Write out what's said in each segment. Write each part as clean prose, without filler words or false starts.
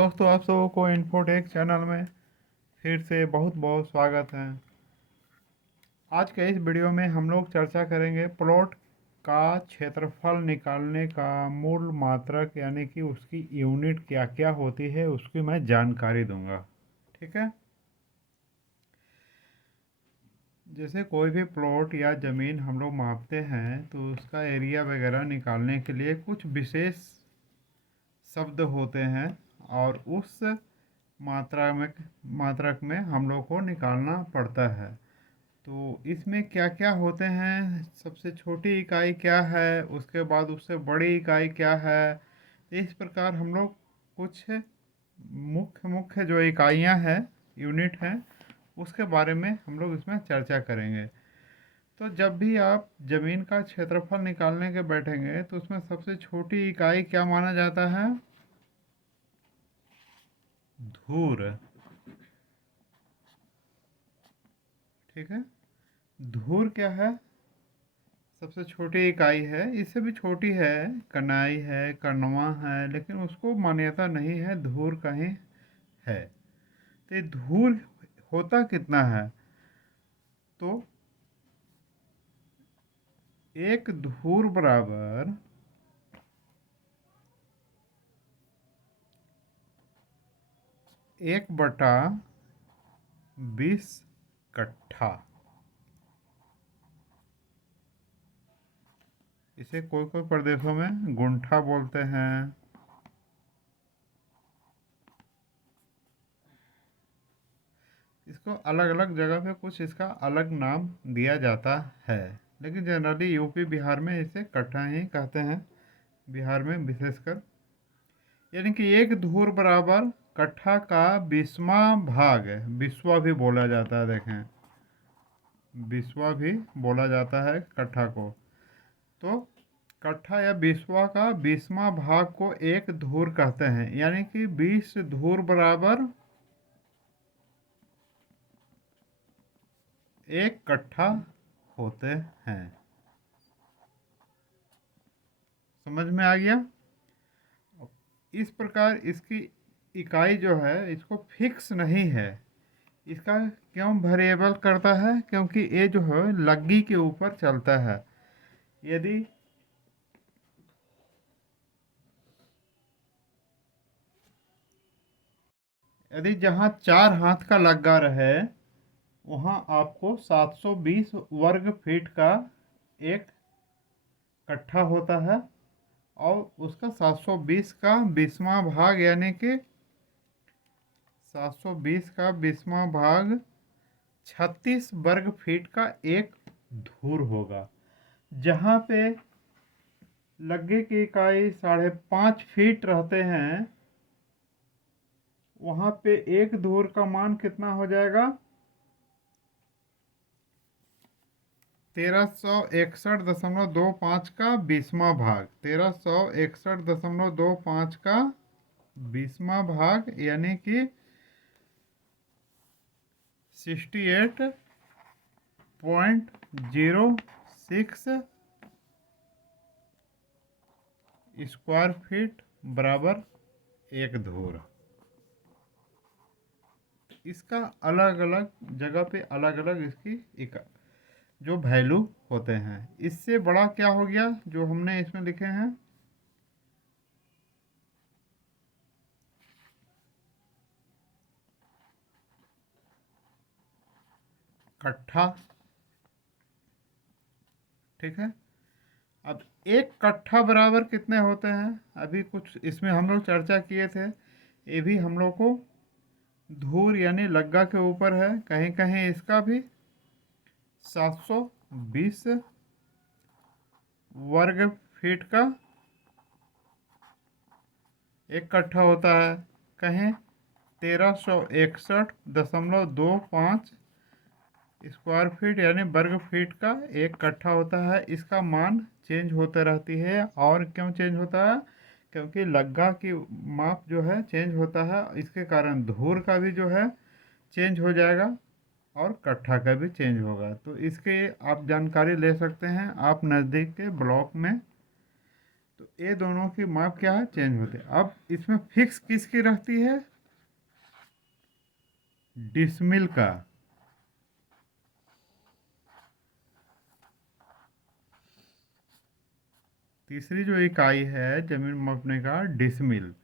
दोस्तों, आप सबों को इन्फोटेक चैनल में फिर से बहुत बहुत स्वागत है। आज के इस वीडियो में हम लोग चर्चा करेंगे प्लॉट का क्षेत्रफल निकालने का मूल मात्रक यानी कि उसकी यूनिट क्या क्या होती है उसकी मैं जानकारी दूंगा। ठीक है। जैसे कोई भी प्लॉट या ज़मीन हम लोग मापते हैं तो उसका एरिया वगैरह निकालने के लिए कुछ विशेष शब्द होते हैं और उस मात्रक में हम लोग को निकालना पड़ता है। तो इसमें क्या क्या होते हैं, सबसे छोटी इकाई क्या है, उसके बाद उससे बड़ी इकाई क्या है। तो इस प्रकार हम लोग कुछ मुख्य मुख्य जो इकाइयां हैं, यूनिट हैं, उसके बारे में हम लोग इसमें चर्चा करेंगे। तो जब भी आप ज़मीन का क्षेत्रफल निकालने के बैठेंगे तो उसमें सबसे छोटी इकाई क्या माना जाता है? धूर। ठीक है। धूर क्या है? सबसे छोटी इकाई है। इससे भी छोटी है, कनाई है, कनवा है, लेकिन उसको मान्यता नहीं है, धूर कहीं है। तो ये धूर होता कितना है? तो एक धूर बराबर 1/20 कट्ठा। इसे कोई कोई प्रदेशों में गुंठा बोलते हैं। इसको अलग अलग जगह पे कुछ इसका अलग नाम दिया जाता है, लेकिन जनरली यूपी बिहार में इसे कट्ठा ही कहते हैं, बिहार में विशेषकर। यानी कि एक धूर बराबर कट्ठा का 20वां भाग है। बिस्वा भी बोला जाता है, देखें, बिस्वा भी बोला जाता है कट्ठा को। तो कट्ठा या बिस्वा का 20वां भाग को एक धूर कहते हैं, यानी कि 20 धूर बराबर 1 कट्ठा होते हैं। समझ में आ गया? इस प्रकार इसकी इकाई जो है इसको फिक्स नहीं है। इसका क्यों वेरिएबल करता है? क्योंकि ये जो है लग्गी के ऊपर चलता है। यदि यदि जहाँ 4 हाथ का लग्गा रहे वहाँ आपको 720 वर्ग फीट का एक कट्ठा होता है, और उसका 720 का 20वां भाग यानी कि 720 का 20वां भाग 36 वर्ग फीट का एक धूर होगा। जहाँ पे लग्गे की इकाई 5.5 फीट रहते हैं वहाँ पे एक धूर का मान कितना हो जाएगा? 1361.25 का 20वां भाग। 1361.25 का 20वां भाग यानी कि 68.06 स्क्वायर फीट बराबर एक धूर। इसका अलग अलग जगह पे अलग अलग इसकी जो वैल्यू होते हैं। इससे बड़ा क्या हो गया जो हमने इसमें लिखे हैं? कट्ठा। ठीक है। अब एक कट्ठा बराबर कितने होते हैं? अभी कुछ इसमें हम लोग चर्चा किए थे। ये भी हम लोग को धूर यानी लग्गा के ऊपर है। कहीं कहीं इसका भी 720 वर्ग फीट का एक कट्ठा होता है, कहीं 1361.25 स्क्वायर फीट यानी वर्ग फीट का एक कट्ठा होता है। इसका मान चेंज होते रहती है। और क्यों चेंज होता है? क्योंकि लग्गा की माप जो है चेंज होता है, इसके कारण धूर का भी जो है चेंज हो जाएगा और कट्ठा का भी चेंज होगा। तो इसके आप जानकारी ले सकते हैं आप नज़दीक के ब्लॉक में। तो ये दोनों की माप क्या है, चेंज होते हैं। अब इसमें फिक्स किसकी रहती है, डिसमिल का। तीसरी जो इकाई है जमीन मापने का, डिसमिल,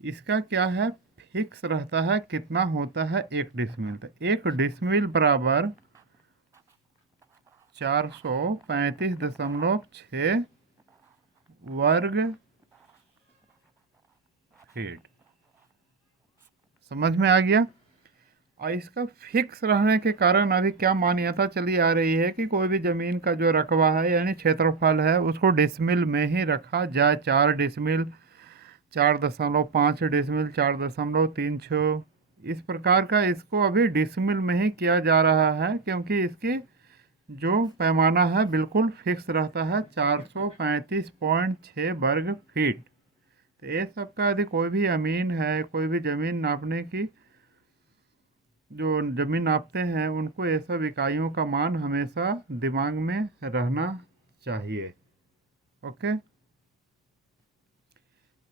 इसका क्या है, फिक्स रहता है। कितना होता है, 1 डिसमिल। तो 1 डिसमिल बराबर 435.6 वर्ग फीट। समझ में आ गया। और इसका फिक्स रहने के कारण अभी क्या मान्यता चली आ रही है कि कोई भी ज़मीन का जो रकबा है यानी क्षेत्रफल है उसको डिसमिल में ही रखा जाए। 4 डिसमिल, 4.5 डिसमिल, 4.36, इस प्रकार का इसको अभी डिसमिल में ही किया जा रहा है, क्योंकि इसकी जो पैमाना है बिल्कुल फिक्स रहता है, 435.6 वर्ग फीट। तो ये सब का यदि कोई भी अमीन है, कोई भी ज़मीन नापने की जो ज़मीन नापते हैं उनको ये सब इकाइयों का मान हमेशा दिमाग में रहना चाहिए। ओके।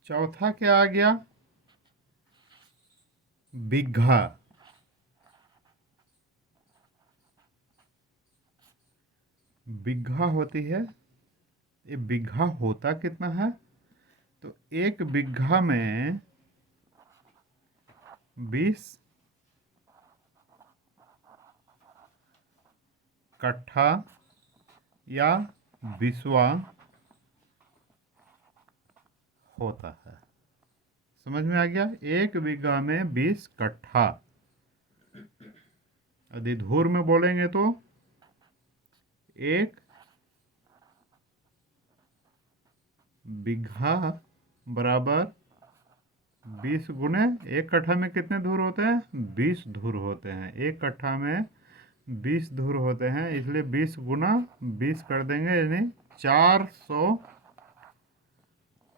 चौथा क्या आ गया, बिघा। बिघा होती है, ये बिघा होता कितना है, तो 1 बिघा में 20 कट्ठा या बिस्वा होता है। समझ में आ गया। 1 बिघा में 20 कट्ठा। यदि धूर में बोलेंगे तो 1 बिघा बराबर 20 × 1 कट्ठा में कितने धूर होते हैं, 20 धूर होते हैं। 1 कट्ठा में 20 धूर होते हैं, इसलिए 20 × 20 कर देंगे, यानी 400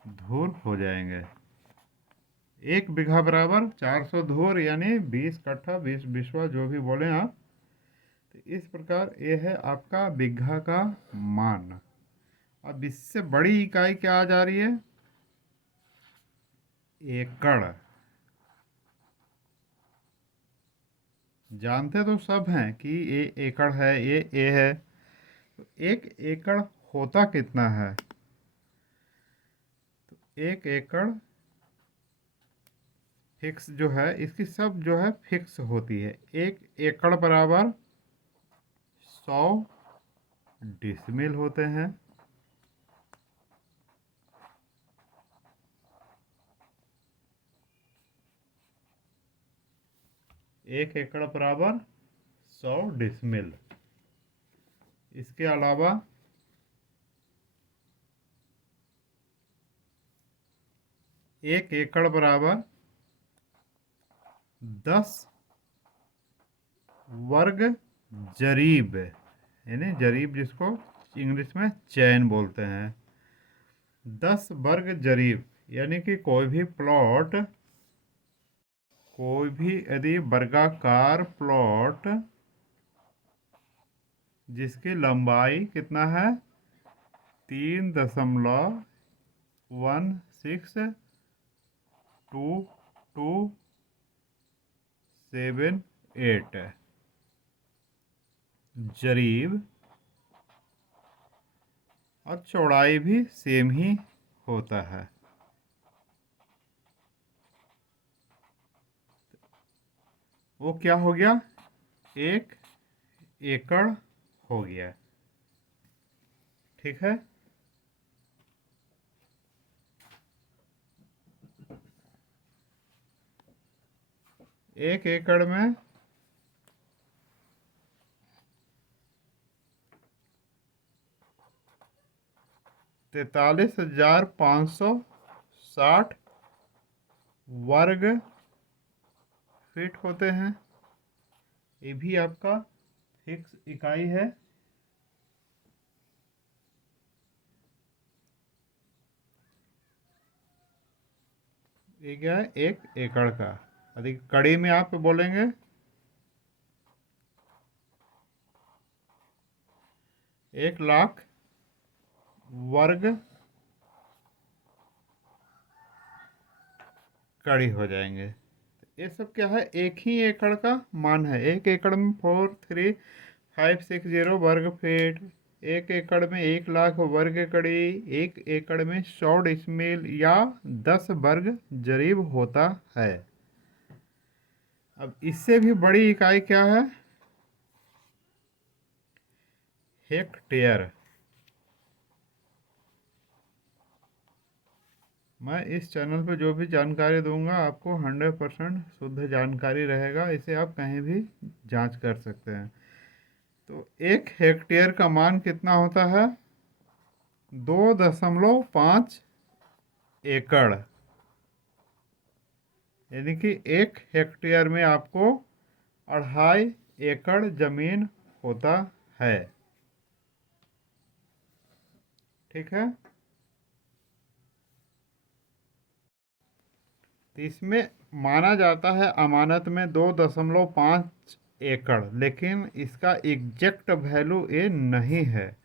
धूर हो जाएंगे। 1 बिघा बराबर 400 धूर, यानी 20 कट्ठा, 20 बिस्वा, जो भी बोलें आप। तो इस प्रकार ये है आपका बिघा का मान। अब इससे बड़ी इकाई क्या आ जा रही है, एकड़। जानते तो सब हैं कि ये एकड़ है, ये ए है। तो 1 एकड़ होता कितना है, तो 1 एकड़ फिक्स जो है, इसकी सब जो है फिक्स होती है। 1 एकड़ बराबर 100 डिसमिल होते हैं। 1 एकड़ बराबर 100 डिसमिल। इसके अलावा 1 एकड़ बराबर 10 वर्ग जरीब, यानी जरीब जिसको इंग्लिश में चैन बोलते हैं। 10 वर्ग जरीब, यानी कि कोई भी प्लॉट, कोई भी यदि वर्गाकार प्लॉट जिसकी लंबाई कितना है, 3.16278 जरीब, और चौड़ाई भी सेम ही होता है। वो क्या हो गया, 1 एकड़ हो गया। ठीक है। 1 एकड़ में 43,560 वर्ग फीट होते हैं। ये भी आपका फिक्स इकाई है। ये क्या है, 1 एकड़ का। यदि कड़ी में आप बोलेंगे 1 लाख वर्ग कड़ी हो जाएंगे। ये सब क्या है, एक ही एकड़ का मान है। 1 एकड़ में 43560 वर्ग फीट, 1 एकड़ में 1 लाख वर्ग कड़ी, 1 एकड़ में 100 डिसमिल या 10 वर्ग जरीब होता है। अब इससे भी बड़ी इकाई क्या है, हेक्टेयर। मैं इस चैनल पे जो भी जानकारी दूंगा आपको 100% शुद्ध जानकारी रहेगा, इसे आप कहीं भी जांच कर सकते हैं। तो 1 हेक्टेयर का मान कितना होता है, 2.5 एकड़। यानी कि 1 हेक्टेयर में आपको 2.5 एकड़ जमीन होता है। ठीक है, तो इसमें माना जाता है अमानत में 2.5 एकड़, लेकिन इसका एग्जैक्ट वैल्यू ये नहीं है।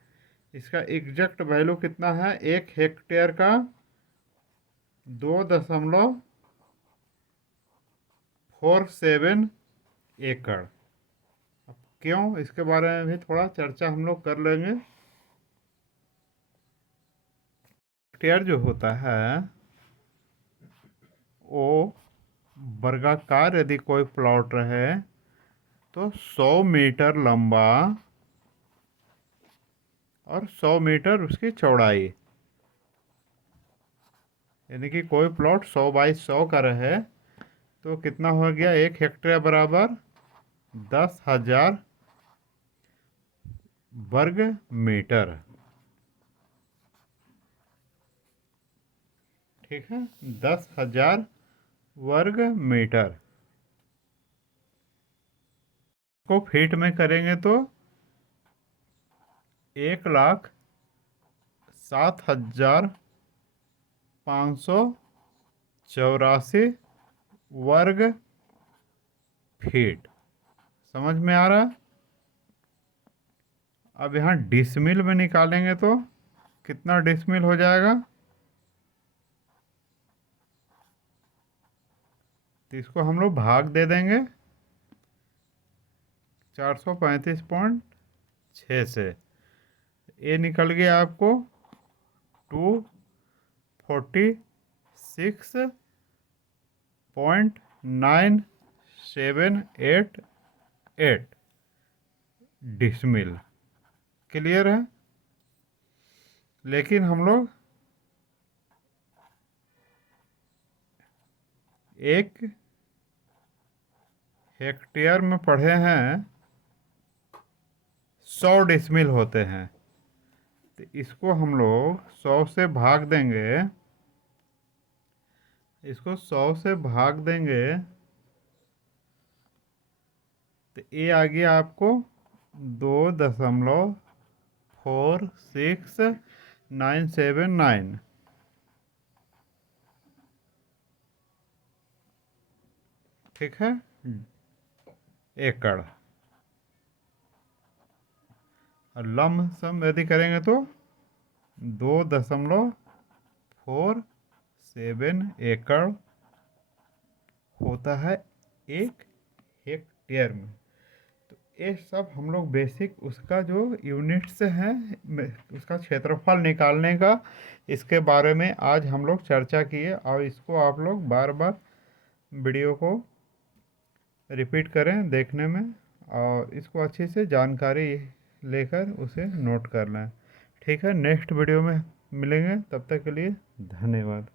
इसका एग्जैक्ट वैल्यू कितना है, 1 हेक्टेयर का 2.47 एकड़। अब क्यों, इसके बारे में भी थोड़ा चर्चा हम लोग कर लेंगे। हेक्टेयर जो होता है वो वर्गाकार यदि कोई प्लॉट रहे तो 100 मीटर लंबा और 100 मीटर उसकी चौड़ाई। यानी कि कोई प्लॉट 100 बाई 100 का रहे तो कितना हो गया, 1 हेक्टेयर बराबर 10,000 वर्ग मीटर। ठीक है, 10,000 वर्ग मीटर को फीट में करेंगे तो 1,07,584 वर्ग फीट। समझ में आ रहा है। अब यहाँ डिसमिल में निकालेंगे तो कितना डिसमिल हो जाएगा, तो इसको हम लोग भाग दे देंगे 435.6 से। ये निकल गया आपको 246.9788 डिसमिल। क्लियर है। लेकिन हम लोग 1 हेक्टेयर में पढ़े हैं 100 डिसमिल होते हैं, तो इसको हम लोग 100 से भाग देंगे। इसको 100 से भाग देंगे तो ये आ गया आपको 2.46979। ठीक है, एकड़। और लमसम यदि करेंगे तो 2.47 एकड़ होता है 1 हेक्टेयर में। तो ये सब हम लोग बेसिक उसका जो यूनिट्स हैं, उसका क्षेत्रफल निकालने का, इसके बारे में आज हम लोग चर्चा किए। और इसको आप लोग बार बार वीडियो को रिपीट करें देखने में, और इसको अच्छे से जानकारी लेकर उसे नोट कर लें। ठीक है, नेक्स्ट वीडियो में मिलेंगे, तब तक के लिए धन्यवाद।